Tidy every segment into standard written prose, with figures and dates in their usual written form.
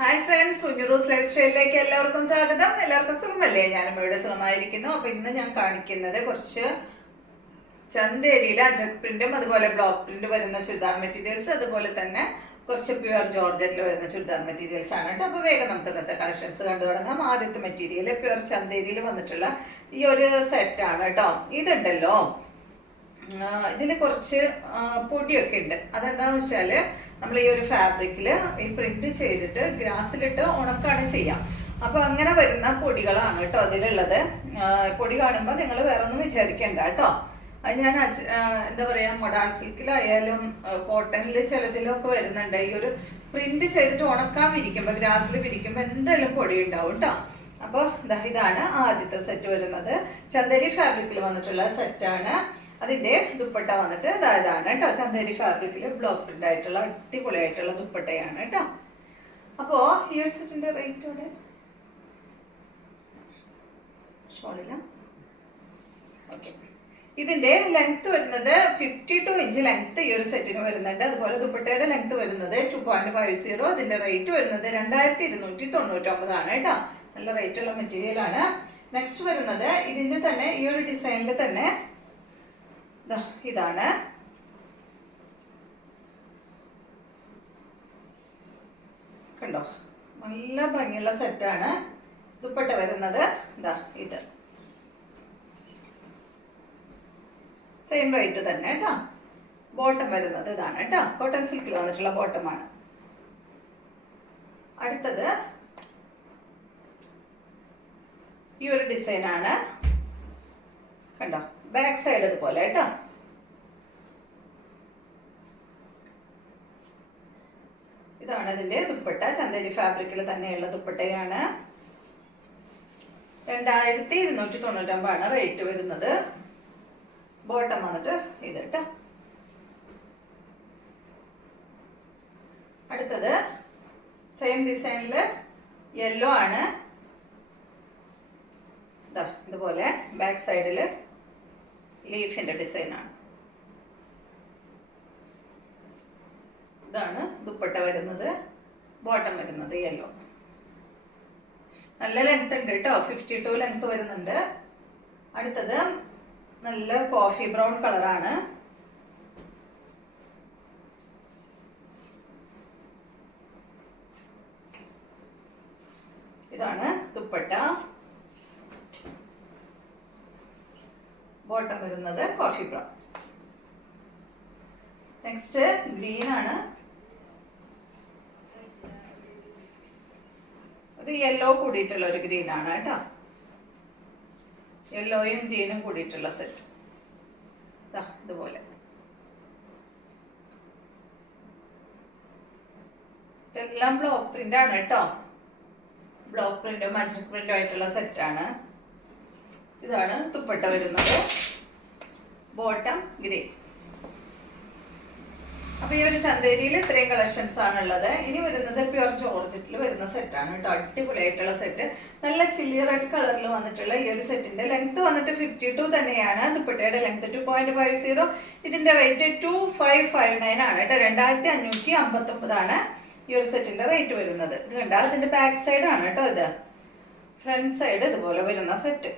Hi friends, കുഞ്ഞുറൂസ് life സ്റ്റൈലിലേക്ക് എല്ലാവർക്കും സ്വാഗതം. എല്ലാവർക്കും സുഖമല്ലേ? ഞാനും ഇവിടെ സുഖമായിരിക്കുന്നു. അപ്പൊ ഇന്ന് ഞാൻ കാണിക്കുന്നത് കുറച്ച് ചന്തേരിയിലെ അജക് പ്രിന്റും അതുപോലെ ബ്ലോക്ക് പ്രിന്റ് വരുന്ന ചുരിദാർ മെറ്റീരിയൽസ്, അതുപോലെ തന്നെ കുറച്ച് പ്യുവർ ജോർജറ്റിൽ വരുന്ന ചുരിദാർ മെറ്റീരിയൽസ് ആണ് കേട്ടോ. അപ്പോൾ വേഗം നമുക്ക് ഇന്നത്തെ കളക്ഷൻസ് കണ്ടു തുടങ്ങാം. ആദ്യത്തെ മെറ്റീരിയൽ പ്യുവർ ചന്തേരിയിൽ വന്നിട്ടുള്ള ഈ ഒരു സെറ്റാണ് കേട്ടോ. ഇതുണ്ടല്ലോ, ഇതിൽ കുറച്ച് പൊടിയൊക്കെ ഉണ്ട്. അതെന്താണെന്ന് വെച്ചാൽ നമ്മൾ ഈ ഒരു ഫാബ്രിക്കിൽ ഈ പ്രിന്റ് ചെയ്തിട്ട് ഗ്രാസിലിട്ട് ഉണക്കാണ് ചെയ്യാം. അപ്പോൾ അങ്ങനെ വരുന്ന പൊടികളാണ് കേട്ടോ അതിലുള്ളത്. പൊടി കാണുമ്പോൾ നിങ്ങൾ വേറെ ഒന്നും വിചാരിക്കേണ്ട കേട്ടോ. അത് ഞാൻ എന്താ പറയുക, മൊഡാൺ സിൽക്കിലായാലും കോട്ടണിൽ ചിലതിലൊക്കെ വരുന്നുണ്ട്. ഈ ഒരു പ്രിന്റ് ചെയ്തിട്ട് ഉണക്കാൻ വിരിക്കുമ്പോൾ, ഗ്രാസിൽ വിരിക്കുമ്പോൾ എന്തായാലും പൊടി ഉണ്ടാവും കേട്ടോ. അപ്പോൾ ഇതാണ് ആദ്യത്തെ സെറ്റ് വരുന്നത്. ചന്ദേരി ഫാബ്രിക്കിൽ വന്നിട്ടുള്ള സെറ്റാണ്. അതിൻ്റെ ദുപ്പട്ട വന്നിട്ട് ഇതാണ് കേട്ടോ. ചന്തേരി ഫാബ്രിക്കിൽ ബ്ലോക്ക് പ്രിന്റ് ആയിട്ടുള്ള അടിപൊളിയായിട്ടുള്ള ദുപ്പട്ടയാണ് കേട്ടോ. അപ്പോൾ ഈ ഒരു സെറ്റിൻ്റെ റേറ്റ് ഇവിടെ ഷോളില്ല. ഓക്കെ, ഇതിൻ്റെ ലെങ്ത് വരുന്നത് 52 ഇഞ്ച് ലെങ്ത് ഈ ഒരു സെറ്റിന് വരുന്നുണ്ട്. അതുപോലെ ദുപ്പട്ടയുടെ ലെങ്ത് വരുന്നത് 2.50. അതിൻ്റെ റേറ്റ് വരുന്നത് 2299 ആണ് കേട്ടോ. നല്ല റേറ്റുള്ള മെറ്റീരിയലാണ്. നെക്സ്റ്റ് വരുന്നത് ഇതിൻ്റെ തന്നെ ഈ ഒരു ഡിസൈനിൽ തന്നെ ഇതാണ്. കണ്ടോ, നല്ല ഭംഗിയുള്ള സെറ്റാണ്. ദുപ്പട്ട വരുന്നത് ഇത് സെയിം റേറ്റ് തന്നെ കേട്ടോ. ബോട്ടം വരുന്നത് ഇതാണ് കേട്ടോ. കോട്ടൺ സിൽക്കിൽ വന്നിട്ടുള്ള ബോട്ടമാണ്. അടുത്തത് ഈ ഒരു ഡിസൈനാണ്. കണ്ടോ, ബാക്ക് സൈഡ് ഇതുപോലെ കേട്ടോ. ഇതാണ് ഇതിന്റെ ദുപ്പട്ട. ചന്തേരി ഫാബ്രിക്കിൽ തന്നെയുള്ള ദുപ്പട്ടയാണ്. 2299 റേറ്റ് വരുന്നത്. ബോട്ടം വന്നിട്ട് ഇത് കേട്ടോ. അടുത്തത് സെയിം ഡിസൈനില് യെല്ലോ ആണ്. ഇതുപോലെ ബാക്ക് സൈഡില് ലീഫിന്റെ ഡിസൈനാണ്. ഇതാണ് ദുപ്പട്ട വരുന്നത്. ബോട്ടം വരുന്നത് യെല്ലോ. നല്ല ലെങ്ത് ഉണ്ട് കേട്ടോ. 52 ലെങ്ത് വരുന്നുണ്ട്. അടുത്തത് നല്ല കോഫി ബ്രൗൺ കളറാണ്. ഇതാണ് ദുപ്പട്ട. ബോട്ടം വരുന്നത് കോഫി ബ്രൗൺ. നെക്സ്റ്റ് ഗ്രീൻ ആണ്. ഒരു യെല്ലോ കൂടിയിട്ടുള്ള ഒരു ഗ്രീൻ ആണ് കേട്ടോ. യെല്ലോയും ഗ്രീനും കൂടിയിട്ടുള്ള സെറ്റ് ഇതുപോലെ. ഇതെല്ലാം ബ്ലോക്ക് പ്രിന്റ് ആണ് കേട്ടോ. ബ്ലോക്ക് പ്രിന്റും അജക് പ്രിന്റും ആയിട്ടുള്ള സെറ്റാണ്. ഇതാണ് ദുപ്പട്ട വരുന്നത്. Bottom green. അപ്പൊ ഈ ഒരു ചന്തേരിയിൽ ഇത്രയും കളക്ഷൻസ് ആണുള്ളത്. ഇനി വരുന്നത് പ്യുർ ജോർജറ്റിൽ വരുന്ന സെറ്റാണ് കേട്ടോ. അടിപൊളിയായിട്ടുള്ള സെറ്റ്. നല്ല ചില്ലി റെഡ് കളറിൽ വന്നിട്ടുള്ള ഈ ഒരു സെറ്റിന്റെ ലെങ്ത് വന്നിട്ട് 52 തന്നെയാണ്. ദുപ്പട്ടയുടെ ലെങ്ത് 2.50. ഇതിന്റെ റേറ്റ് 2559 ആണ് കേട്ടോ. 2559 ആണ് ഈ ഒരു സെറ്റിന്റെ റേറ്റ് വരുന്നത്. ഇത് കണ്ടാൽ ഇതിന്റെ ബാക്ക് സൈഡ് ആണ് കേട്ടോ. ഇത് ഫ്രണ്ട് സൈഡ് ഇതുപോലെ വരുന്ന സെറ്റ്.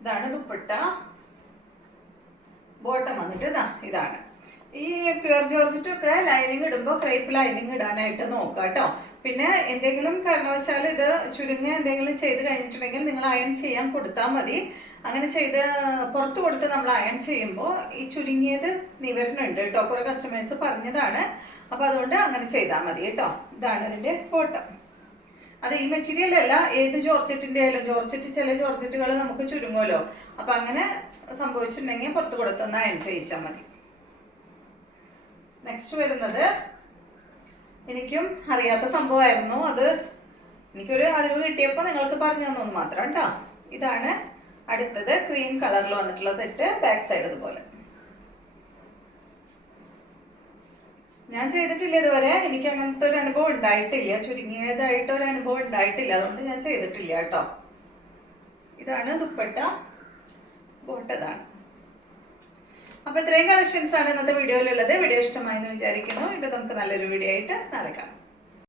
ഇതാണ് ദുപ്പട്ട. ബോട്ടം വന്നിട്ട് ഇതാണ്. ഈ പ്യുർ ജോർജറ്റ് ഒക്കെ ലൈനിങ് ഇടുമ്പോൾ ക്രേപ്പ് ലൈനിങ് ഇടാനായിട്ട് നോക്കുക കേട്ടോ. പിന്നെ എന്തെങ്കിലും കാരണവശാൽ ഇത് ചുരുങ്ങ എന്തെങ്കിലും ചെയ്ത് കഴിഞ്ഞിട്ടുണ്ടെങ്കിൽ നിങ്ങൾ അയൺ ചെയ്യാൻ കൊടുത്താൽ മതി. അങ്ങനെ ചെയ്ത് പുറത്ത് കൊടുത്ത് നമ്മൾ അയൺ ചെയ്യുമ്പോൾ ഈ ചുരുങ്ങിയത് നിവരണുണ്ട് കേട്ടോ. കുറെ കസ്റ്റമേഴ്സ് പറഞ്ഞതാണ്. അപ്പോൾ അതുകൊണ്ട് അങ്ങനെ ചെയ്താൽ മതി കേട്ടോ. ഇതാണ് ഇതിൻ്റെ ബോട്ടം. അത് ഈ മെറ്റീരിയൽ അല്ല, ഏത് ജോർജറ്റിൻ്റെ ആയാലും. ജോർജറ്റ് ചില ജോർജറ്റുകൾ നമുക്ക് ചുരുങ്ങുമല്ലോ. അപ്പം അങ്ങനെ സംഭവിച്ചിട്ടുണ്ടെങ്കിൽ പുറത്ത് കൊടുത്തൊന്ന് അയൺ ചെയ്യിച്ചാൽ മതി. നെക്സ്റ്റ് വരുന്നത് എനിക്കും അറിയാത്ത സംഭവമായിരുന്നു. അത് എനിക്കൊരു അറിവ് കിട്ടിയപ്പോൾ നിങ്ങൾക്ക് പറഞ്ഞു തന്നു മാത്രം കേട്ടോ. ഇതാണ് അടുത്തത്. ക്രീം കളറിൽ വന്നിട്ടുള്ള സെറ്റ്. ബാക്ക് സൈഡ് ഇതുപോലെ. ഞാൻ ചെയ്തിട്ടില്ല ഇതുവരെ. എനിക്ക് അങ്ങനത്തെ ഒരു അനുഭവം ഉണ്ടായിട്ടില്ല. ചുരുങ്ങിയതായിട്ട് ഒരു അനുഭവം ഉണ്ടായിട്ടില്ല. അതുകൊണ്ട് ഞാൻ ചെയ്തിട്ടില്ല കേട്ടോ. ഇതാണ് ദുപ്പട്ട. ബോട്ടതാണ്. അപ്പോൾ ഇത്രയും കളക്ഷൻസ് ആണ് ഇന്നത്തെ വീഡിയോയിലുള്ളത്. വീഡിയോ ഇഷ്ടമായെന്ന് വിചാരിക്കുന്നു. ഇത് നമുക്ക് നല്ലൊരു വീഡിയോ ആയിട്ട് നാളെ കാണാം.